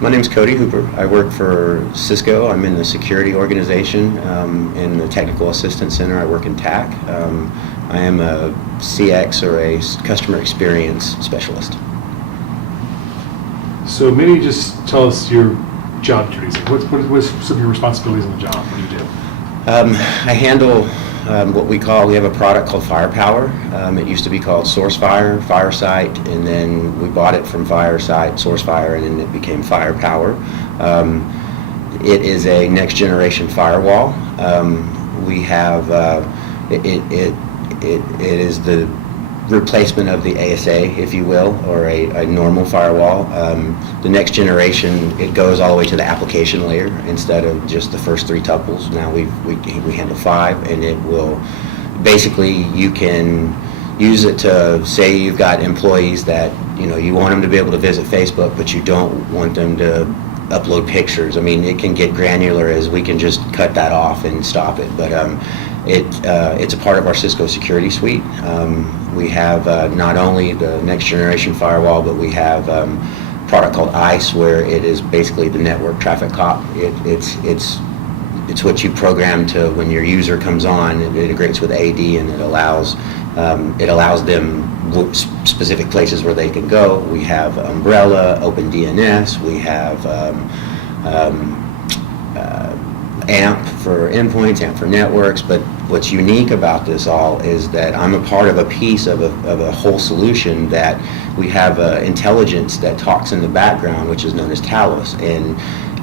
My name's Cody Hooper. I work for Cisco. I'm in the security organization in the Technical Assistance Center. I work in TAC. I am a CX, or a customer experience specialist. So maybe just tell us your job duties. What's some of your responsibilities on the job? What do you do? I handle we have a product called Firepower. It used to be called SourceFire, Firesight, and then we bought it from Firesight, SourceFire, and then it became Firepower. It is a next generation firewall. We have it is the replacement of the ASA, if you will, or a normal firewall. The next generation, it goes all the way to the application layer instead of just the first 3 tuples. Now we handle 5, and it will basically, you can use it to say you've got employees that you want them to be able to visit Facebook, but you don't want them to upload pictures. I mean, it can get granular as we can just cut that off and stop it. But it's a part of our Cisco security suite. We have not only the next generation firewall, but we have a product called ICE, where it is basically the network traffic cop. It's what you program to when your user comes on. It integrates with AD, and it allows them specific places where they can go. We have Umbrella, OpenDNS. We have AMP for endpoints, AMP for networks. But what's unique about this all is that I'm a part of a piece of a whole solution, that we have intelligence that talks in the background, which is known as Talos, and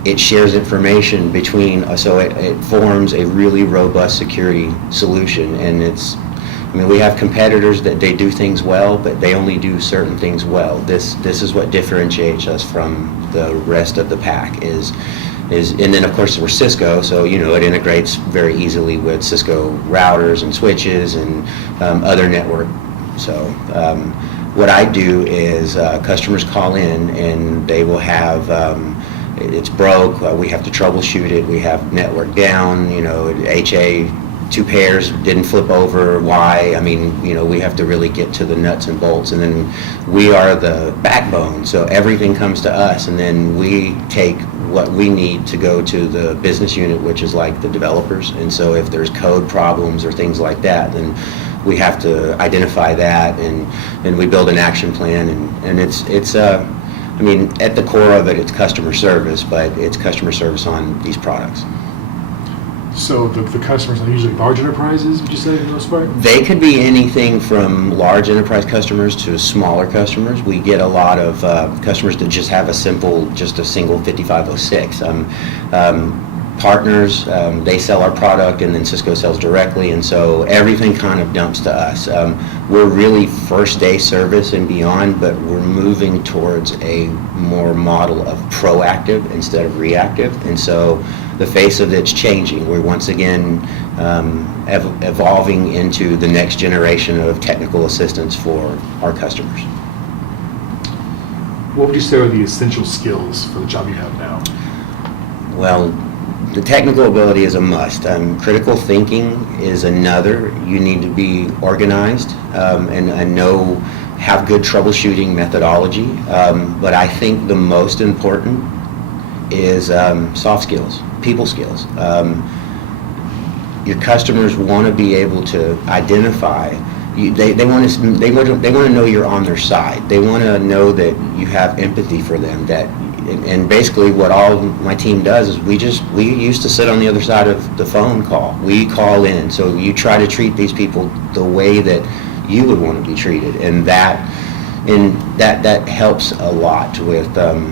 it shares information between, so it forms a really robust security solution. And we have competitors that they do things well, but they only do certain things well. This is what differentiates us from the rest of the pack is, and then of course we're Cisco, so it integrates very easily with Cisco routers and switches and other network. So what I do is customers call in and they will have it's broke. We have to troubleshoot it. We have network down. HA 2 pairs didn't flip over. Why? We have to really get to the nuts and bolts, and then we are the backbone. So everything comes to us, and then we take what we need to go to the business unit, which is like the developers. And so if there's code problems or things like that, then we have to identify that, and we build an action plan. And it's at the core of it, it's customer service, but it's customer service on these products. So the customers are usually large enterprises, would you say, for the most part? They could be anything from large enterprise customers to smaller customers. We get a lot of customers that just have a single 5506. Partners, they sell our product, and then Cisco sells directly, and so everything kind of dumps to us. We're really first day service and beyond, but we're moving towards a more model of proactive instead of reactive, and so the face of it's changing. We're once again evolving into the next generation of technical assistance for our customers. What would you say are the essential skills for the job you have now? Well, the technical ability is a must. Critical thinking is another. You need to be organized and have good troubleshooting methodology. But I think the most important is soft skills, people skills. Your customers want to be able to identify. They want to know you're on their side. They want to know that you have empathy for them. And basically what all my team does is we used to sit on the other side of the phone call. We call in, so you try to treat these people the way that you would want to be treated, and that helps a lot with that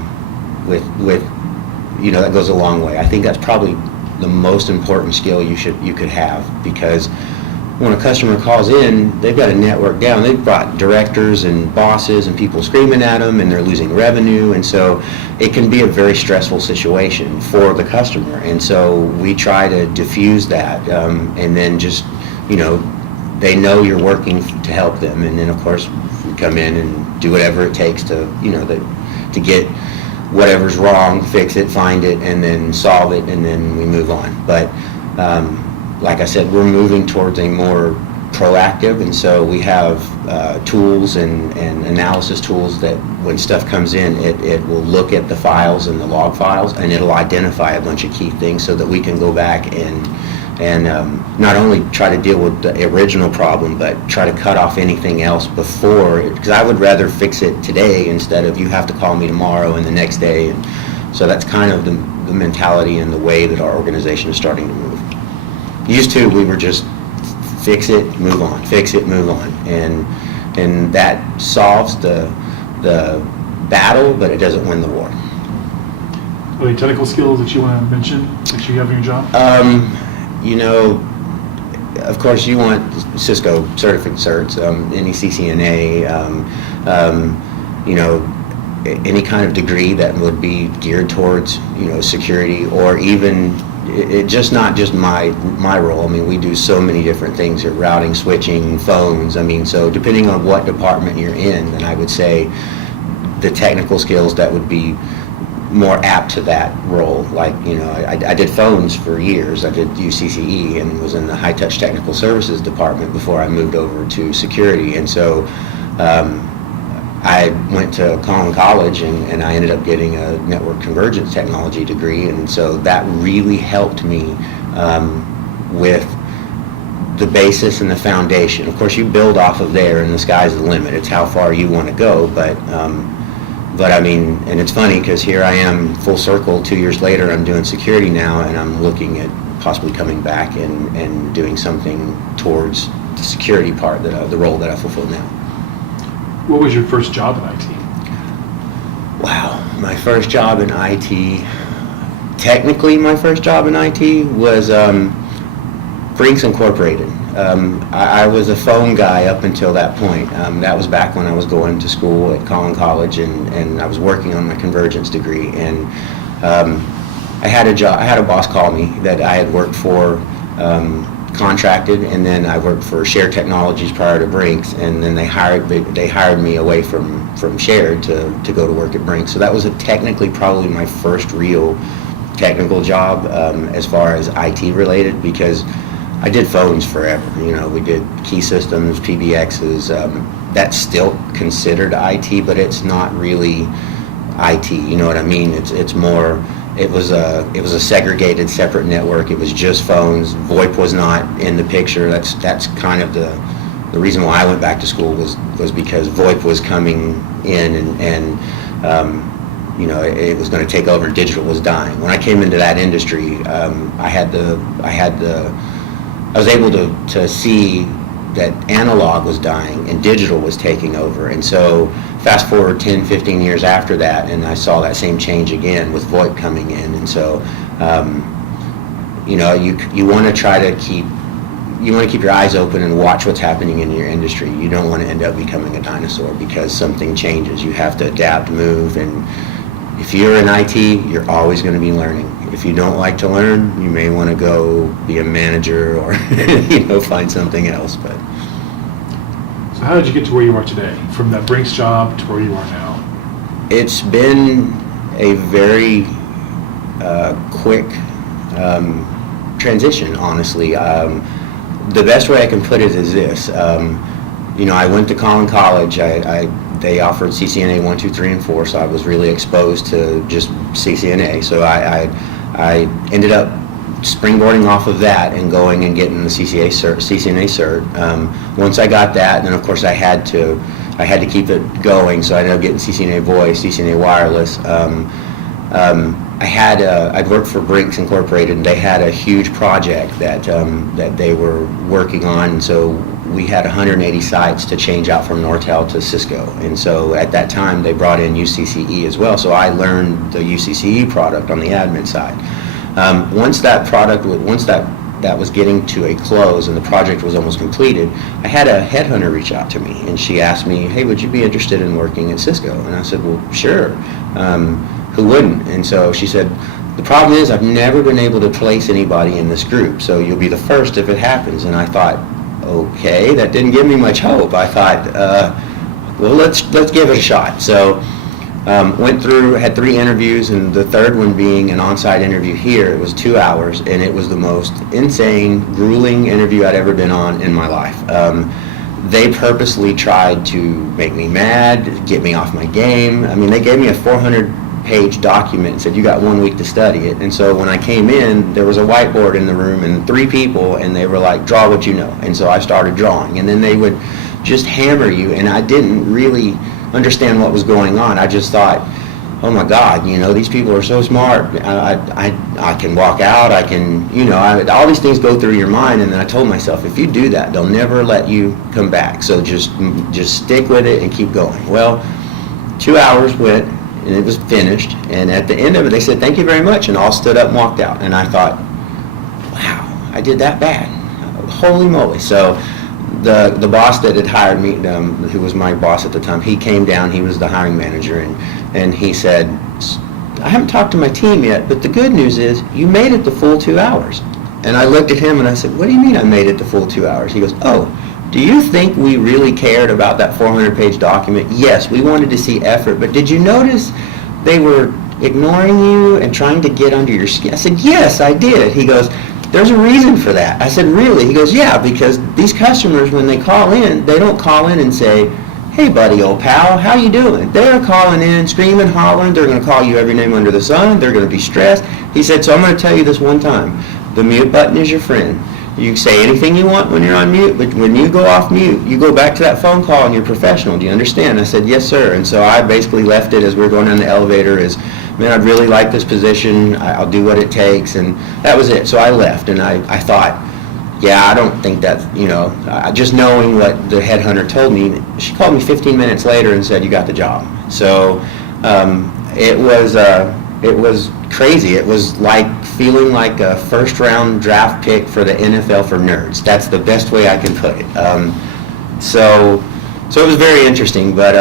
goes a long way. I think that's probably the most important skill you could have, because when a customer calls in, they've got a network down. They've brought directors and bosses and people screaming at them, and they're losing revenue, and so it can be a very stressful situation for the customer. And so we try to diffuse that, and then just, they know you're working to help them, and then of course we come in and do whatever it takes to, to get whatever's wrong, fix it, find it, and then solve it, and then we move on. But like I said, we're moving towards a more proactive, and so we have tools and analysis tools that when stuff comes in, it will look at the files and the log files, and it'll identify a bunch of key things so that we can go back and not only try to deal with the original problem, but try to cut off anything else before, because I would rather fix it today instead of you have to call me tomorrow and the next day. And so that's kind of the mentality and the way that our organization is starting to move. Used to, we were just fix it, move on, fix it, move on, and that solves the battle, but it doesn't win the war. Are there technical skills that you want to mention that you have in your job? You know, of course, you want Cisco certs, any CCNA, you know, any kind of degree that would be geared towards, you know, security, or even it just not just my role. I mean, we do so many different things here: routing, switching, phones. I mean, so depending on what department you're in, then I would say the technical skills that would be more apt to that role. Like, you know, I did phones for years. I did UCCE and was in the high touch technical services department before I moved over to security. And so I went to College and I ended up getting a network convergence technology degree. And so that really helped me with the basis and the foundation. Of course, you build off of there, and the sky's the limit. It's how far you want to go. But I mean, and it's funny because here I am full circle 2 years later, I'm doing security now, and I'm looking at possibly coming back and doing something towards the security part, the role that I fulfill now. What was your first job in IT? Wow, my first job in IT, technically my first job in IT was Brinks Incorporated. I was a phone guy up until that point. That was back when I was going to school at College, and I was working on my Convergence degree. And I had a boss call me that I had worked for, contracted, and then I worked for Shared Technologies prior to Brinks, and then they hired me away from Shared to go to work at Brinks. So that was technically probably my first real technical job as far as IT related, because I did phones forever. You know, we did key systems, PBXs. That's still considered IT, but it's not really IT. You know what I mean? It's more. It was a segregated, separate network. It was just phones. VoIP was not in the picture. That's kind of the reason why I went back to school was because VoIP was coming in and you know, it was going to take over, and digital was dying. When I came into that industry, I was able to see that analog was dying and digital was taking over. And so fast forward 10, 15 years after that, and I saw that same change again with VoIP coming in. And so, you know, you want to try to keep your eyes open and watch what's happening in your industry. You don't want to end up becoming a dinosaur because something changes. You have to adapt, move, and if you're in IT, you're always going to be learning. If you don't like to learn, you may want to go be a manager or you know, find something else. But so how did you get to where you are today, from that Brinks job to where you are now? It's been a very quick transition, honestly. The best way I can put it is this. You know, I went to College. They offered CCNA 1, 2, 3, and 4, so I was really exposed to just CCNA. So I ended up springboarding off of that and going and getting the CCNA cert. Once I got that, then of course I had to keep it going. So I ended up getting CCNA Voice, CCNA Wireless. I'd worked for Brinks Incorporated, and they had a huge project that they were working on. And so we had 180 sites to change out from Nortel to Cisco. And so at that time, they brought in UCCE as well. So I learned the UCCE product on the admin side. Once that was getting to a close and the project was almost completed, I had a headhunter reach out to me, and she asked me, "Hey, would you be interested in working at Cisco?" And I said, "Well, sure. Who wouldn't?" And so she said, "The problem is I've never been able to place anybody in this group, so you'll be the first if it happens." And I thought, okay, that didn't give me much hope. I thought, well, let's give it a shot. So Went through, had 3 interviews, and the third one being an on-site interview here. It was 2 hours, and it was the most insane, grueling interview I'd ever been on in my life. They purposely tried to make me mad, get me off my game. I mean, they gave me a 400-page document and said, you got 1 week to study it. And so when I came in, there was a whiteboard in the room and 3 people, and they were like, draw what you know. And so I started drawing, and then they would just hammer you, and I didn't really understand what was going on. I just thought, oh my God, these people are so smart. I can walk out, I can, all these things go through your mind, and then I told myself, if you do that, they'll never let you come back. So just stick with it and keep going. Well, 2 hours went, and it was finished, and at the end of it, they said, thank you very much, and all stood up and walked out. And I thought, wow, I did that bad. Holy moly. So the boss that had hired me, who was my boss at the time, he came down, he was the hiring manager, and he said, I haven't talked to my team yet, but the good news is you made it the full 2 hours. And I looked at him and I said, what do you mean I made it the full 2 hours? He goes, oh, do you think we really cared about that 400-page document? Yes, we wanted to see effort, but did you notice they were ignoring you and trying to get under your skin? I said, yes, I did. He goes, there's a reason for that. I said, really? He goes, yeah, because these customers, when they call in, they don't call in and say, hey, buddy, old pal, how you doing? They're calling in, screaming, hollering. They're going to call you every name under the sun. They're going to be stressed. He said, so I'm going to tell you this one time. The mute button is your friend. You can say anything you want when you're on mute, but when you go off mute, you go back to that phone call and you're professional. Do you understand? I said, yes, sir. And so I basically left it as we were going down the elevator as, man, I'd really like this position. I'll do what it takes. And that was it. So I left, and I thought, yeah, I don't think that's, just knowing what the headhunter told me, she called me 15 minutes later and said, you got the job. So it was crazy. It was like feeling like a first-round draft pick for the NFL for nerds. That's the best way I can put it. So it was very interesting, but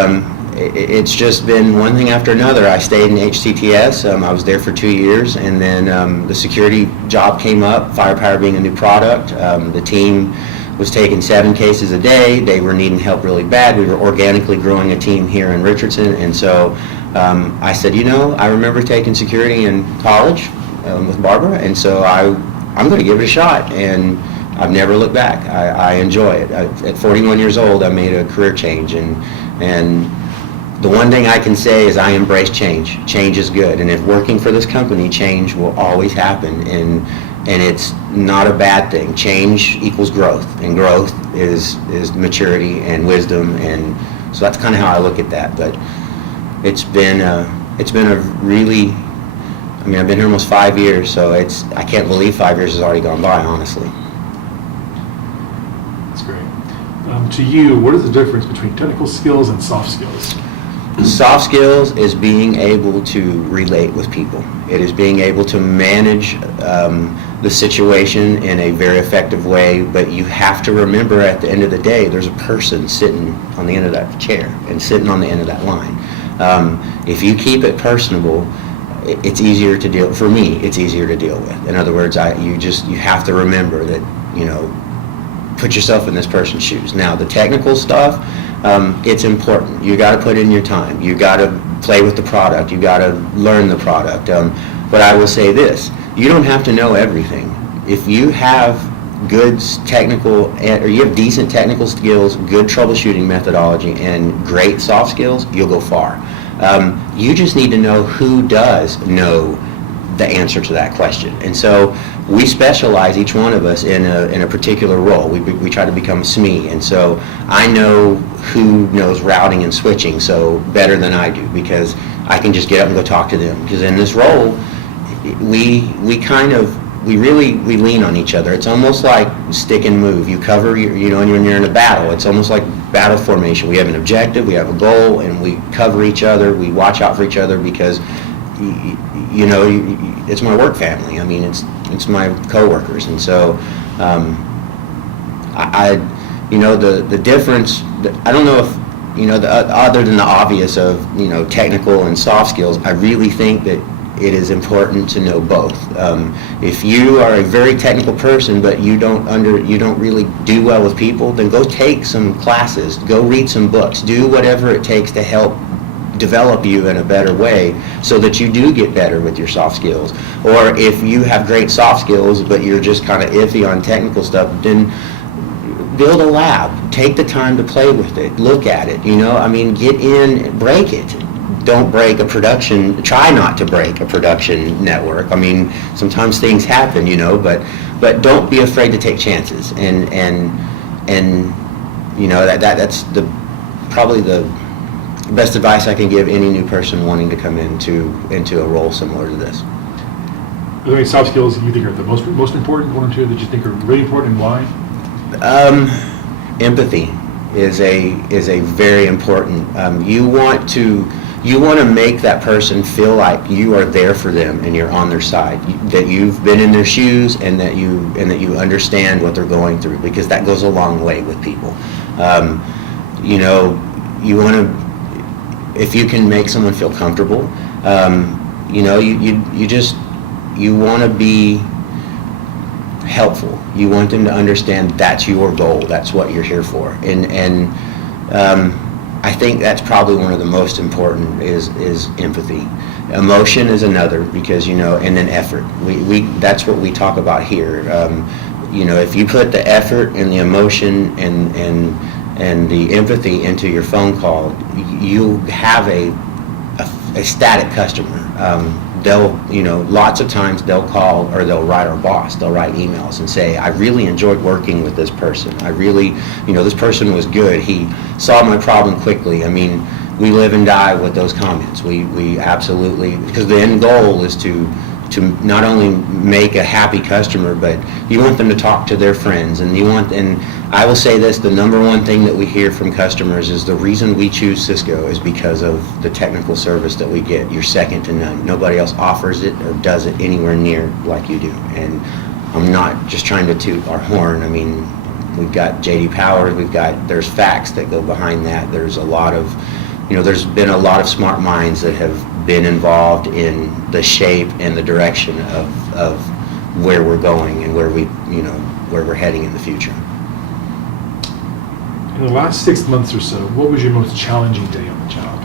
it's just been one thing after another. I stayed in HCTS. I was there for 2 years, and then the security job came up, firepower being a new product. The team was taking 7 cases a day. They were needing help really bad. We were organically growing a team here in Richardson, and so I said, I remember taking security in college with Barbara, and so I'm going to give it a shot, and I've never looked back. I enjoy it. At 41 years old, I made a career change, and the one thing I can say is I embrace change. Change is good, and if working for this company, change will always happen, and it's not a bad thing. Change equals growth, and growth is maturity and wisdom, and so that's kind of how I look at that. But it's been a really, I've been here almost 5 years, so I can't believe 5 years has already gone by, honestly. That's great. To you, what is the difference between technical skills and soft skills? Soft skills is being able to relate with people. It is being able to manage the situation in a very effective way, but you have to remember at the end of the day, there's a person sitting on the end of that chair and sitting on the end of that line. If you keep it personable, it's easier to deal, for me, it's easier to deal with. In other words, you have to remember that, put yourself in this person's shoes. Now, the technical stuff, it's important. You got to put in your time. You got to play with the product. You got to learn the product. But I will say this: you don't have to know everything. If you have good technical, or you have decent technical skills, good troubleshooting methodology, and great soft skills, you'll go far. You just need to know who does know the answer to that question. And so we specialize, each one of us, in a particular role. We try to become SME, and so I know who knows routing and switching so better than I do, because I can just get up and go talk to them. Because in this role, we lean on each other. It's almost like stick and move. You cover, when you're in a battle, it's almost like battle formation. We have an objective, we have a goal, and we cover each other. We watch out for each other because it's my work family. It's my coworkers, and so the difference. I don't know if other than the obvious of technical and soft skills. I really think that it is important to know both. If you are a very technical person, but you don't really do well with people, then go take some classes, go read some books, do whatever it takes to help develop you in a better way so that you do get better with your soft skills. Or if you have great soft skills but you're just kind of iffy on technical stuff, then build a lab. Take the time to play with it. Look at it. Get in, break it. Don't break a production. Try not to break a production network. Sometimes things happen, but don't be afraid to take chances. That's probably the best advice I can give any new person wanting to come into a role similar to this. Are there any soft skills you think are the most important, one or two that you think are really important, and why? Empathy is a very important. You want to make that person feel like you are there for them and you're on their side. That you've been in their shoes and that you understand what they're going through, because that goes a long way with people. You want to. If you can make someone feel comfortable, you want to be helpful. You want them to understand that's your goal, that's what you're here for. And I think that's probably one of the most important is empathy. Emotion is another, because and then effort. We that's what we talk about here. If you put the effort and the emotion and the empathy into your phone call, you have a static customer. They'll, lots of times they'll call or they'll write our boss, they'll write emails and say, I really enjoyed working with this person. I really, this person was good. He solved my problem quickly. We live and die with those comments. We absolutely, because the end goal is to not only make a happy customer, but you want them to talk to their friends, and I will say this, the number one thing that we hear from customers is the reason we choose Cisco is because of the technical service that we get. You're second to none. Nobody else offers it or does it anywhere near like you do. And I'm not just trying to toot our horn. We've got J.D. Power, there's facts that go behind that. There's a lot of, there's been a lot of smart minds that have been involved in the shape and the direction of where we're going and where we're heading in the future. In the last 6 months or so, what was your most challenging day on the job?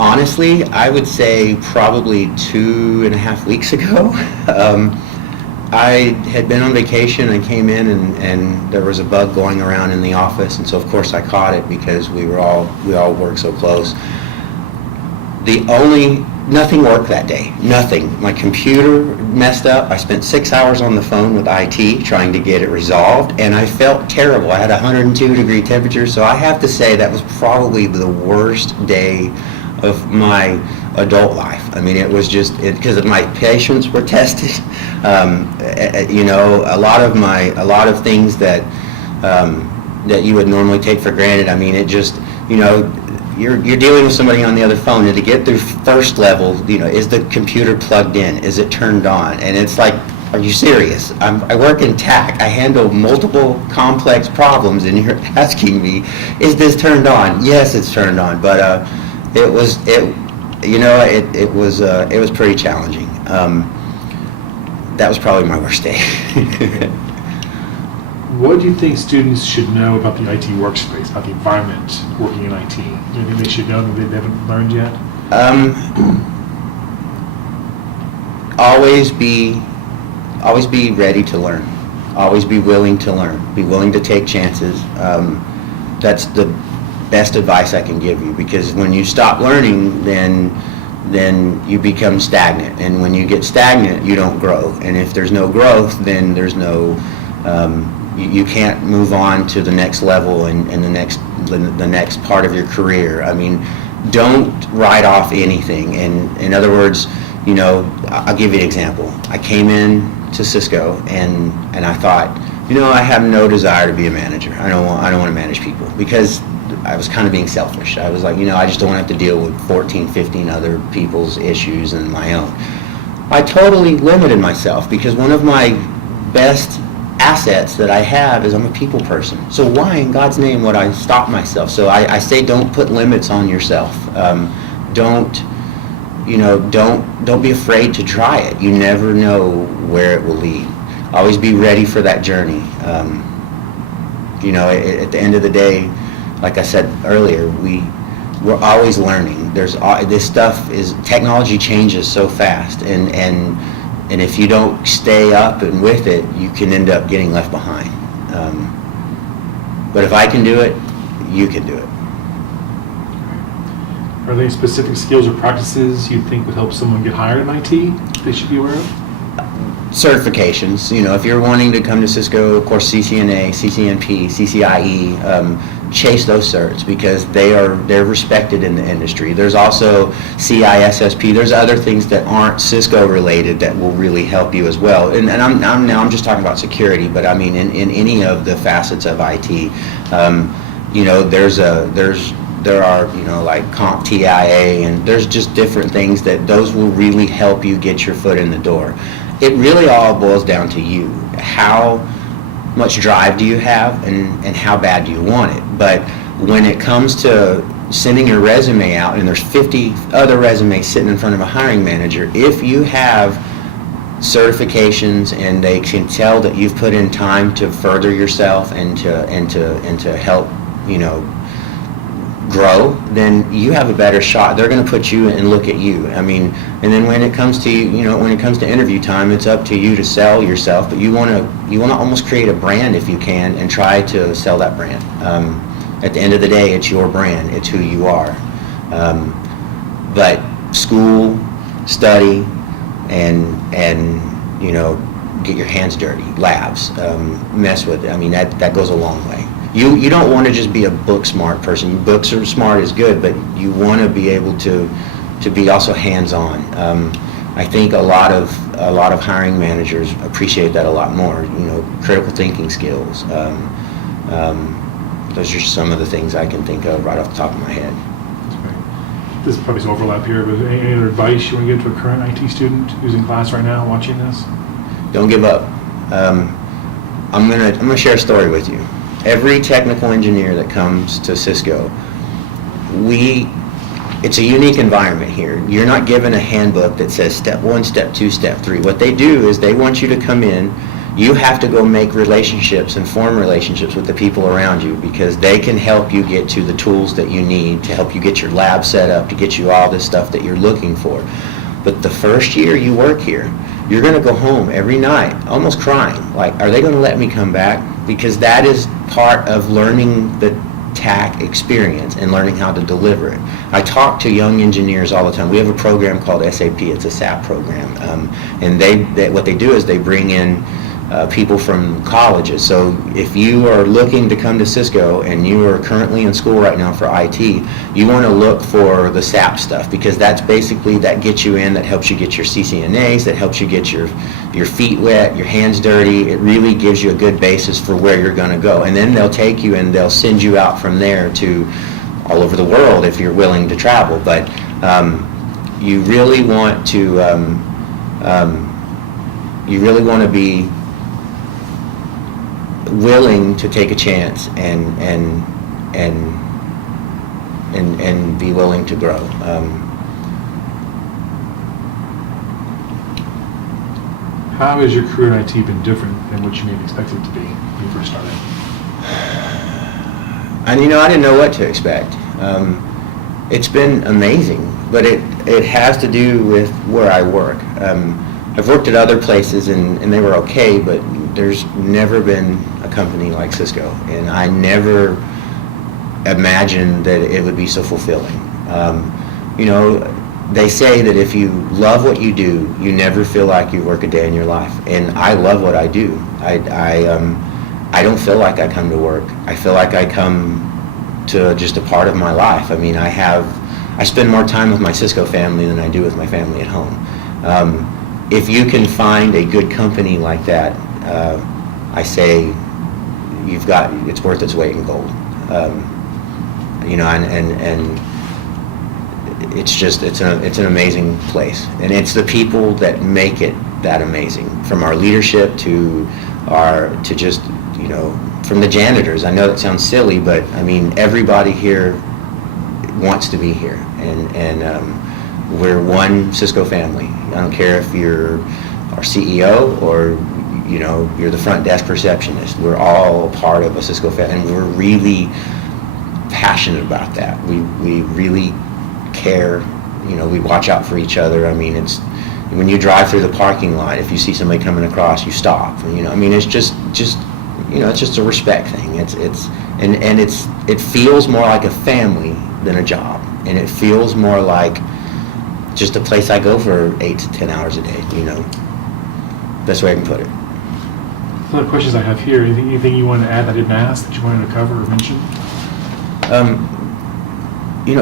Honestly, I would say probably 2.5 weeks ago. I had been on vacation and came in and there was a bug going around in the office, and so of course I caught it because we all work so close. Nothing worked that day. Nothing. My computer messed up. I spent 6 hours on the phone with IT trying to get it resolved, and I felt terrible. I had 102-degree temperature, so I have to say that was probably the worst day of my adult life. It was just because my patience were tested. A lot of things that you would normally take for granted. It just, you're dealing with somebody on the other phone, and to get through first level, is the computer plugged in? Is it turned on? And it's like, are you serious? I work in TAC. I handle multiple complex problems, and you're asking me, is this turned on? Yes, it's turned on. But it was pretty challenging. That was probably my worst day. What do you think students should know about the IT workspace, about the environment working in IT? Do you think they should know that they haven't learned yet? Always be ready to learn. Always be willing to learn. Be willing to take chances. That's the best advice I can give you, because when you stop learning, then you become stagnant. And when you get stagnant, you don't grow. And if there's no growth, then there's no... You can't move on to the next level and the next part of your career. Don't write off anything. And in other words, I'll give you an example. I came in to Cisco and I thought, I have no desire to be a manager. I don't want to manage people, because I was kind of being selfish. I was like, I just don't have to deal with 14, 15 other people's issues and my own. I totally limited myself, because one of my best assets that I have is I'm a people person. So why in God's name would I stop myself? So I say don't put limits on yourself. Don't be afraid to try it. You never know where it will lead. Always be ready for that journey. At the end of the day, like I said earlier, we're always learning. This stuff technology changes so fast, and if you don't stay up and with it, you can end up getting left behind. But if I can do it, you can do it. Are there any specific skills or practices you think would help someone get hired in IT they should be aware of? Certifications, if you're wanting to come to Cisco, of course, CCNA, CCNP, CCIE, chase those certs because they're respected in the industry. There's also CISSP. There's other things that aren't Cisco related that will really help you as well. And I'm just talking about security, but I mean in any of the facets of IT, there are like CompTIA, and there's just different things that those will really help you get your foot in the door. It really all boils down to you. How much drive do you have, and how bad do you want it? But when it comes to sending your resume out and there's 50 other resumes sitting in front of a hiring manager, if you have certifications and they can tell that you've put in time to further yourself and to help grow, then you have a better shot. They're going to put you and look at you. I mean, and then when it comes to when it comes to interview time, it's up to you to sell yourself. But you want to almost create a brand if you can, and try to sell that brand. At the end of the day, it's your brand. It's who you are. But school, study, and get your hands dirty. Labs, mess with it. I mean, that goes a long way. You don't want to just be a book smart person. Books are smart is good, but you want to be able to be also hands-on. I think a lot of hiring managers appreciate that a lot more. Critical thinking skills. Those are some of the things I can think of right off the top of my head. This is probably some overlap here, but any other advice you want to give to a current IT student who's in class right now watching this? Don't give up. I'm gonna share a story with you. Every technical engineer that comes to Cisco, it's a unique environment here. You're not given a handbook that says step 1, step 2, step 3. What they do is they want you to come in. You have to go make relationships and form relationships with the people around you, because they can help you get to the tools that you need to help you get your lab set up, to get you all this stuff that you're looking for. But the first year you work here, you're going to go home every night almost crying, like, are they going to let me come back? Because that is part of learning the TAC experience and learning how to deliver it. I talk to young engineers all the time. We have a program called SAP. It's a SAP program, and they what they do is they bring in people from colleges. So if you are looking to come to Cisco and you are currently in school right now for IT, you want to look for the SAP stuff, because that's basically, that gets you in, that helps you get your CCNAs, that helps you get your feet wet, your hands dirty. It really gives you a good basis for where you're going to go. And then they'll take you and they'll send you out from there to all over the world if you're willing to travel. But you really want to be willing to take a chance and be willing to grow. How has your career in IT been different than what you may have expected it to be when you first started? And I didn't know what to expect. It's been amazing, but it has to do with where I work. I've worked at other places and they were okay, but there's never been a company like Cisco, and I never imagined that it would be so fulfilling. They say that if you love what you do, you never feel like you work a day in your life, and I love what I do. I don't feel like I come to work. I feel like I come to just a part of my life. I mean, I spend more time with my Cisco family than I do with my family at home. If you can find a good company like that, I say it's worth its weight in gold. And it's an amazing place, and it's the people that make it that amazing. From our leadership to just from the janitors. I know that sounds silly, but I mean, everybody here wants to be here, and we're one Cisco family. I don't care if you're our CEO or you're the front desk receptionist. We're all part of a Cisco family, and we're really passionate about that. We really care. We watch out for each other. I mean, it's when you drive through the parking lot, if you see somebody coming across, you stop. I mean, it's just it's just a respect thing. It feels more like a family than a job, and it feels more like just a place I go for 8 to 10 hours a day. Best way I can put it. Some of the questions I have here, anything you want to add that I didn't ask that you wanted to cover or mention?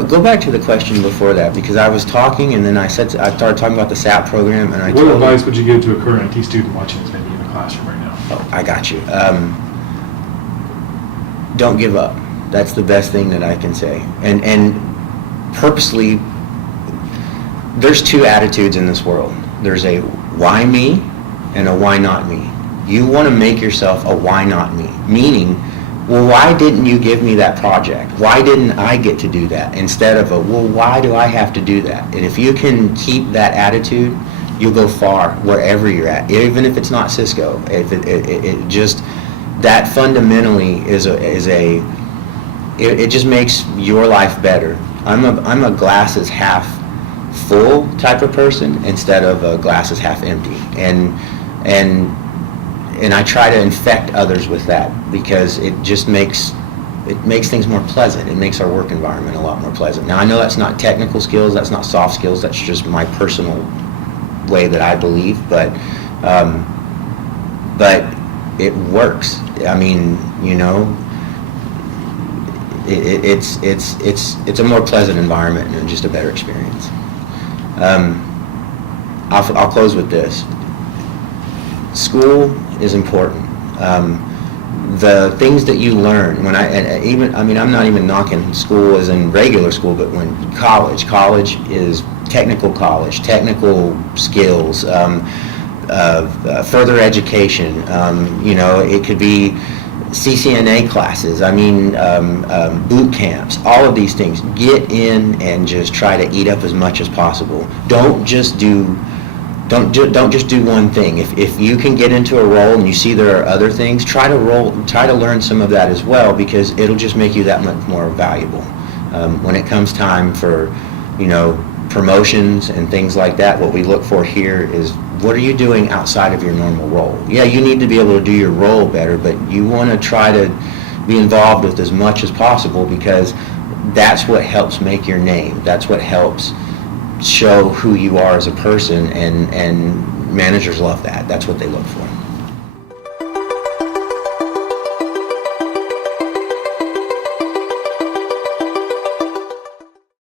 Go back to the question before that, because I was talking and then I started talking about the SAP program, and What advice would you give to a current IT student watching this maybe in the classroom right now? Oh, I got you. Don't give up. That's the best thing that I can say. And purposely, there's two attitudes in this world. There's a why me and a why not me. You want to make yourself a why not me, meaning, well, why didn't you give me that project? Why didn't I get to do that? Instead of a, well, why do I have to do that? And if you can keep that attitude, you'll go far wherever you're at, even if it's not Cisco. If it just, that fundamentally it just makes your life better. I'm a glasses half full type of person instead of a glasses half empty. And I try to infect others with that, because it just makes things more pleasant. It makes our work environment a lot more pleasant. Now, I know that's not technical skills, that's not soft skills, that's just my personal way that I believe, but it works. I mean, it's a more pleasant environment and just a better experience. I'll close with this. School is important. The things that you learn I'm not even knocking school as in regular school, but when college is technical college, technical skills, further education. It could be CCNA classes. Boot camps. All of these things. Get in and just try to eat up as much as possible. Don't just do one thing. If you can get into a role and you see there are other things, try to learn some of that as well, because it'll just make you that much more valuable. When it comes time for, promotions and things like that, what we look for here is, what are you doing outside of your normal role? Yeah, you need to be able to do your role better, but you want to try to be involved with as much as possible, because that's what helps make your name. That's what helps show who you are as a person, and managers love that. That's what they look for.